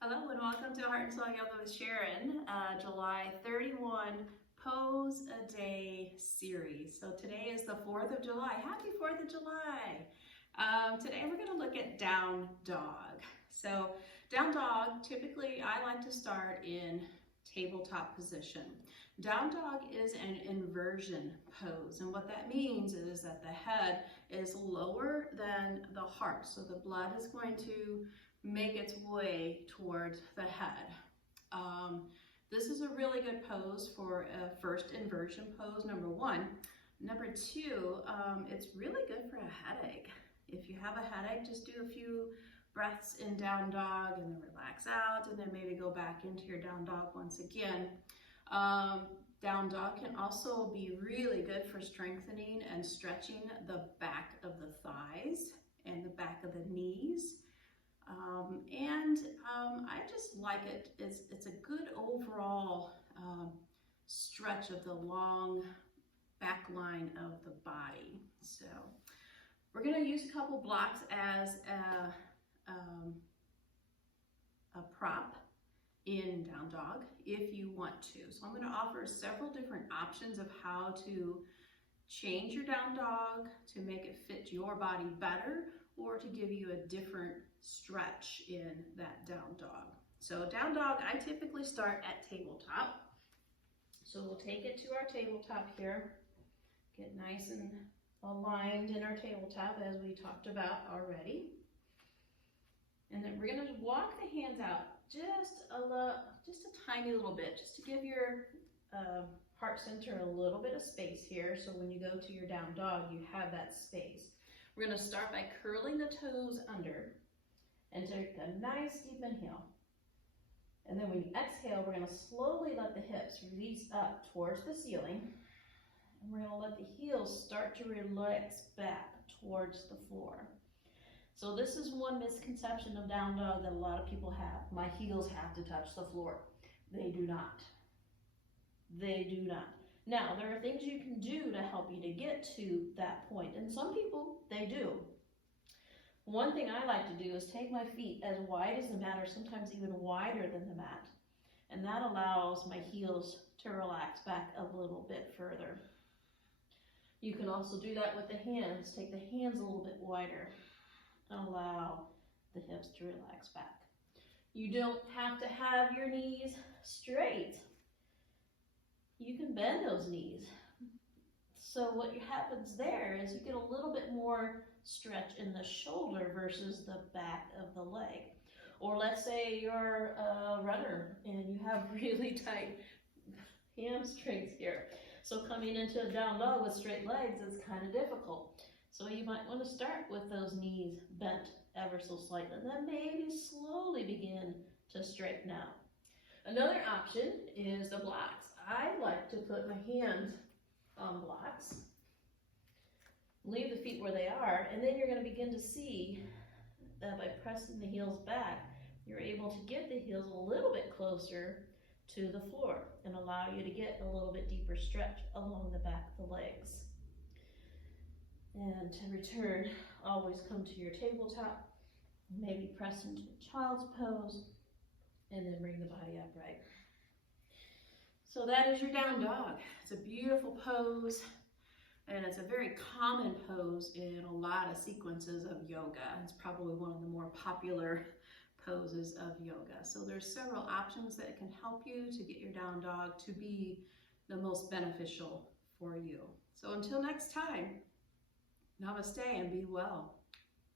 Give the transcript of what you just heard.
Hello and welcome to Heart and Soul Yoga with Sharon, July 31 Pose a Day series. So today is the 4th of July. Happy 4th of July. Today we're going to look at down dog. So down dog, typically I like to start in tabletop position. Down dog is an inversion pose, and what that means is that the head is lower than the heart. So the blood is going to make its way towards the head. This is a really good pose for a first inversion pose, number one. Number two, it's really good for a headache. If you have a headache, just do a few breaths in down dog and then relax out, and then maybe go back into your down dog once again. Down dog can also be really good for strengthening and stretching the back of the thighs and the back of the knees. I just like it. It's a good overall stretch of the long back line of the body. So we're going to use a couple blocks as a prop in down dog if you want to. So I'm going to offer several different options of how to change your down dog to make it fit your body better, or to give you a different stretch in that down dog. So down dog, I typically start at tabletop. So we'll take it to our tabletop here, get nice and aligned in our tabletop as we talked about already. And then we're gonna walk the hands out just a tiny little bit, just to give your heart center a little bit of space here. So when you go to your down dog, you have that space. We're going to start by curling the toes under and take a nice deep inhale. And then when you exhale, we're going to slowly let the hips release up towards the ceiling. And we're going to let the heels start to relax back towards the floor. So this is one misconception of down dog that a lot of people have. My heels have to touch the floor. They do not. They do not. Now, there are things you can do to help you to get to that point, and some people, they do. One thing I like to do is take my feet as wide as the mat, or sometimes even wider than the mat, and that allows my heels to relax back a little bit further. You can also do that with the hands. Take the hands a little bit wider and allow the hips to relax back. You don't have to have your knees straight. You can bend those knees. So what happens there is you get a little bit more stretch in the shoulder versus the back of the leg. Or let's say you're a runner and you have really tight hamstrings here. So coming into a down dog with straight legs is kind of difficult. So you might want to start with those knees bent ever so slightly, and then maybe slowly begin to straighten out. Another option is the blocks. I like to put my hands on blocks, leave the feet where they are, and then you're going to begin to see that by pressing the heels back, you're able to get the heels a little bit closer to the floor and allow you to get a little bit deeper stretch along the back of the legs. And to return, always come to your tabletop, maybe press into child's pose, and then bring the body upright. So that is your down dog. It's a beautiful pose, and it's a very common pose in a lot of sequences of yoga. It's probably one of the more popular poses of yoga. So there's several options that can help you to get your down dog to be the most beneficial for you. So until next time, namaste and be well.